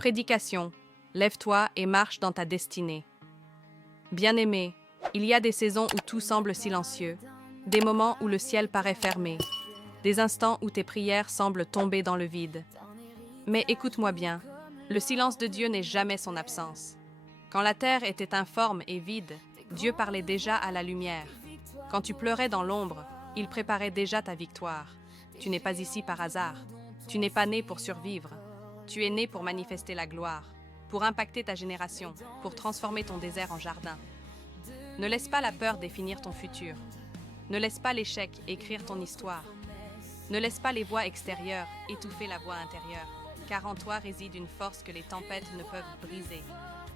Prédication. Lève-toi et marche dans ta destinée. Bien-aimé, il y a des saisons où tout semble silencieux, des moments où le ciel paraît fermé, des instants où tes prières semblent tomber dans le vide. Mais écoute-moi bien, le silence de Dieu n'est jamais son absence. Quand la terre était informe et vide, Dieu parlait déjà à la lumière. Quand tu pleurais dans l'ombre, il préparait déjà ta victoire. Tu n'es pas ici par hasard. Tu n'es pas né pour survivre. Tu es né pour manifester la gloire, pour impacter ta génération, pour transformer ton désert en jardin. Ne laisse pas la peur définir ton futur. Ne laisse pas l'échec écrire ton histoire. Ne laisse pas les voix extérieures étouffer la voix intérieure, car en toi réside une force que les tempêtes ne peuvent briser.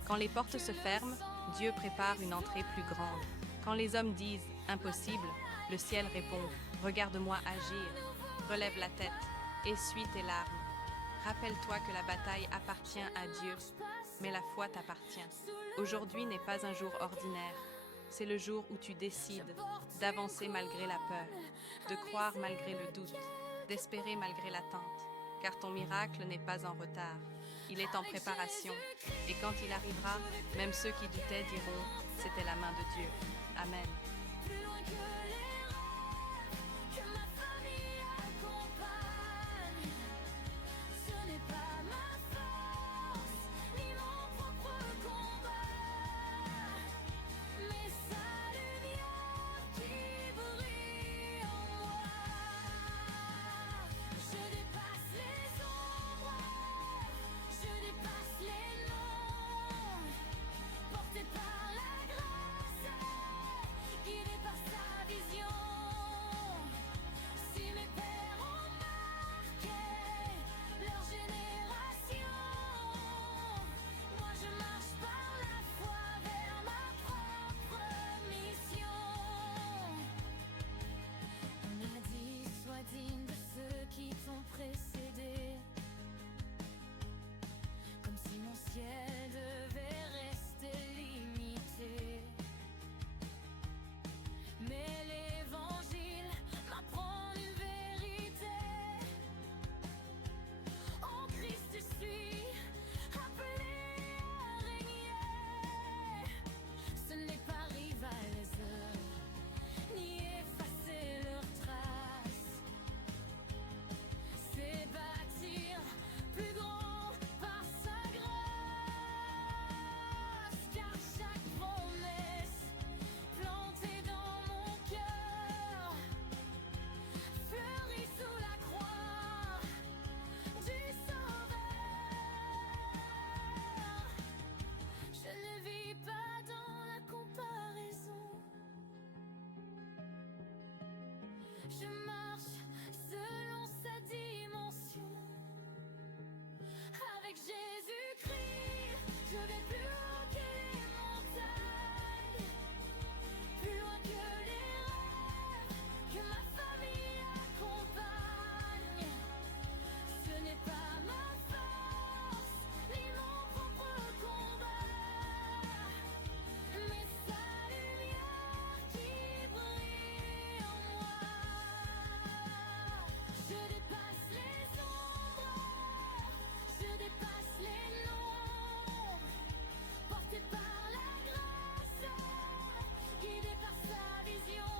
Quand les portes se ferment, Dieu prépare une entrée plus grande. Quand les hommes disent « impossible », le ciel répond « regarde-moi agir ». Relève la tête, essuie tes larmes. Rappelle-toi que la bataille appartient à Dieu, mais la foi t'appartient. Aujourd'hui n'est pas un jour ordinaire. C'est le jour où tu décides d'avancer malgré la peur, de croire malgré le doute, d'espérer malgré l'attente, car ton miracle n'est pas en retard. Il est en préparation, et quand il arrivera, même ceux qui doutaient diront « c'était la main de Dieu ». Amen. Digne de ceux qui t'ont précédé, comme si mon ciel devait rester limité. Mais l'évangile m'apprend une vérité. En Christ je suis appelé à régner. Ce n'est pas rivaliser, ni effacer leurs traces. C'est bâtir plus grand par sa grâce, car chaque promesse plantée dans mon cœur fleurit sous la croix du Sauveur. Je ne vis pas dans la comparaison. Je marche selon sa dimension. Avec Jésus-Christ, je vais plus loin que les montagnes, plus loin que les rêves que ma famille accompagne. Ce n'est pas ma force, ni mon propre combat, mais sa lumière qui brille en moi. Je dépasse les ombres, je dépasse les noms, porté par la grâce, guidé par sa vision.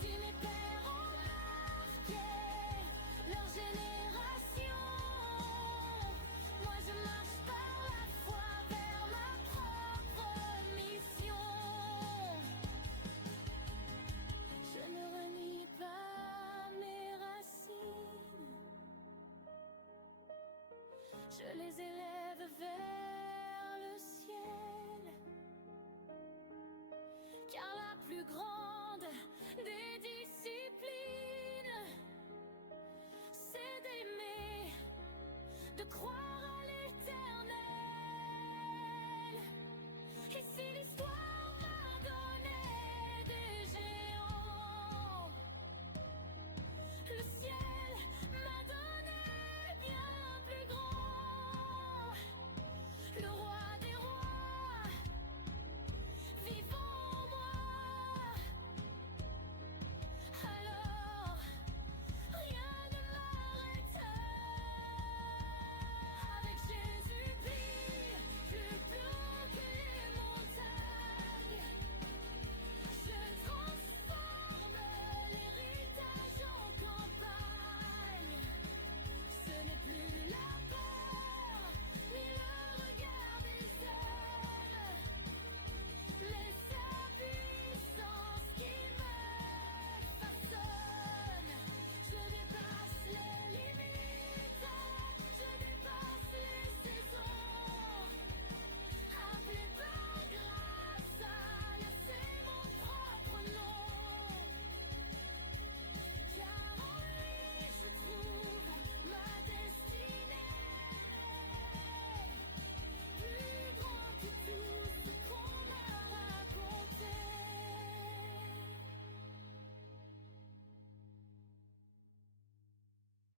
Si mes pères ont marqué leur génération, moi je marche par la foi vers ma propre mission. Je ne renie pas mes racines, je les élève vers